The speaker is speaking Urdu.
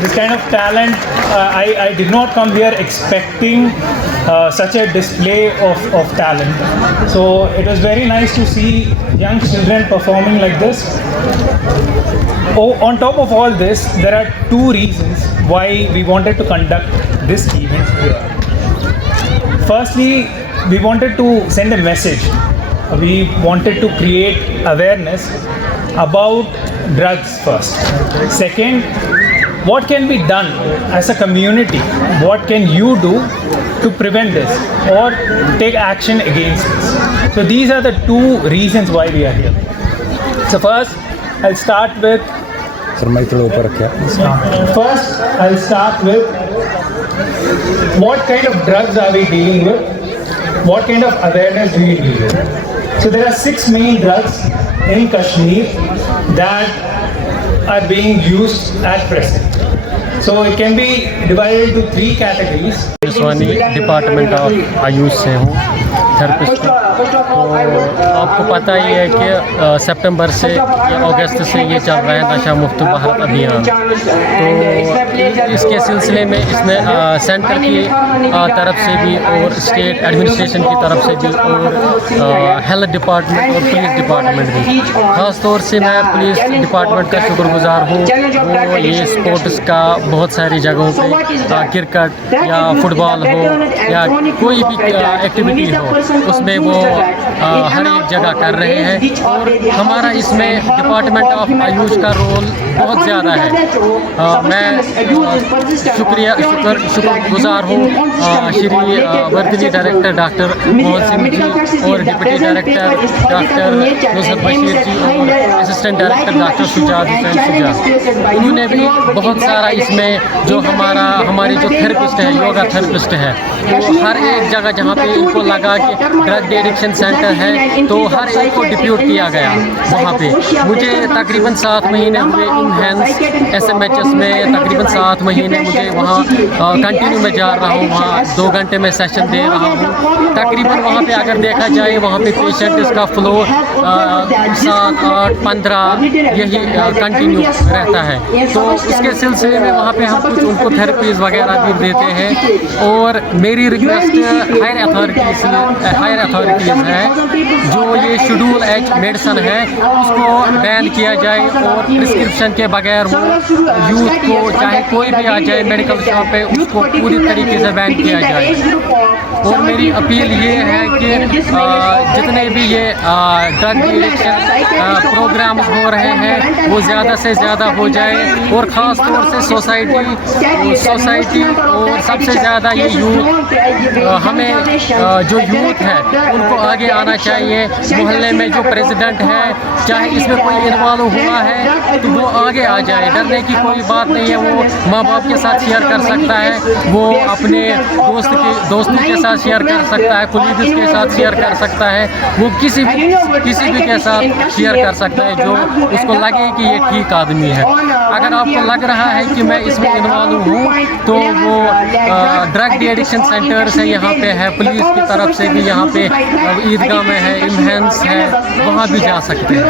This kind of talent, I did not come here expecting such a display of talent. So it was very nice to see young children performing like this. On top of all this, there are two reasons why we wanted to conduct this event here. Firstly, we wanted to send a message. We wanted to create awareness about drugs first. Second, what can be done as a community? What can you do to prevent this or take action against this? So these are the two reasons why we are here. So first, I'll start with what kind of drugs are we dealing with? What kind of awareness do we deal with? So there are 6 main drugs in Kashmir that are being used at present. So it can be divided into 3 categories. Department of AYUSH سے ہوں تھراپسٹ. تو آپ کو پتہ ہی ہے کہ سپٹمبر سے یا اگست سے یہ چل رہا ہے نشہ مفت بھارت ابھیان. تو اس کے سلسلے میں اس نے سینٹر کی طرف سے بھی اور اسٹیٹ ایڈمنسٹریشن کی طرف سے بھی اور ہیلتھ ڈپارٹمنٹ اور پولیس ڈپارٹمنٹ بھی, خاص طور سے میں پولیس ڈپارٹمنٹ کا شکر گزار ہوں. وہ یہ اسپورٹس کا بہت ساری جگہوں پہ کرکٹ یا فٹ بال ہو یا کوئی بھی ایکٹیویٹی ہو اس میں وہ ہر ایک جگہ کر رہے ہیں. اور ہمارا اس میں ڈپارٹمنٹ آف آیوش کا رول بہت زیادہ ہے. میں شکر گزار ہوں شری وردنی ڈائریکٹر ڈاکٹر موہن سنگھ جی اور ڈپٹی ڈائریکٹر ڈاکٹر نصرت بشیر جی اور اسسٹنٹ ڈائریکٹر ڈاکٹر سجاد حسین سجاد. انہوں نے بھی بہت سارا اس میں جو ہماری جو تھراپسٹ ہے یوگا تھراپسٹ ہے وہ ہر ایک جگہ جہاں پہ ان کو لگا کہ ڈرگ ایڈکشن سینٹر ہے تو ہر ایک کو ڈپیوٹ کیا گیا وہاں پہ. مجھے تقریباً 7 مہینے ہوئے ان ہینڈس SMHS میں, تقریباً 7 مہینے مجھے وہاں کنٹینیو میں جا رہا ہوں. وہاں 2 گھنٹے میں سیشن دے رہا ہوں. تقریباً وہاں پہ اگر دیکھا جائے وہاں پہ پیشنٹس کا فلو 7, 8, 15 یہی کنٹینیو رہتا ہے. تو اس کے سلسلے میں وہاں پہ ہم کچھ ان کو تھراپیز وغیرہ بھی دیتے ہیں. اور میری ریکویسٹ ہائر اتھارٹیز ہے جو یہ شیڈول H میڈیسن ہے اس کو بین کیا جائے اور پرسکرپشن کے بغیر وہ یوتھ کو چاہے کوئی بھی آ جائے میڈیکل شاپ پہ اس کو پوری طریقے سے بین کیا جائے. اور میری اپیل یہ ہے کہ جتنے بھی یہ ڈرگ ایڈکشن پروگرام ہو رہے ہیں وہ زیادہ سے زیادہ ہو جائے اور خاص طور سے سوسائٹی اور سب سے زیادہ یہ یوتھ, ہمیں جو یوتھ ہے ان کو آگے آنا چاہیے. محلے میں جو پریزیڈنٹ ہے چاہے اس میں کوئی انوالو ہوا ہے تو وہ آگے آ جائے. ڈرنے کی کوئی بات نہیں ہے. وہ ماں باپ کے ساتھ شیئر کر سکتا ہے, وہ اپنے دوستوں کے ساتھ شیئر کر سکتا ہے, کولیگز کے ساتھ شیئر کر سکتا ہے, وہ کسی بھی کے ساتھ شیئر کر سکتا ہے جو اس کو لگے کہ یہ ٹھیک آدمی ہے. اگر آپ کو لگ رہا ہے کہ میں اس میں انوالو ہوں تو وہ ڈرگ ڈی ایڈکشن سینٹرز ہے یہاں پہ ہے, پولیس کی طرف سے بھی یہاں پہ عیدگاہ میں ہے, امہینس ہے, وہاں بھی جا سکتے ہیں.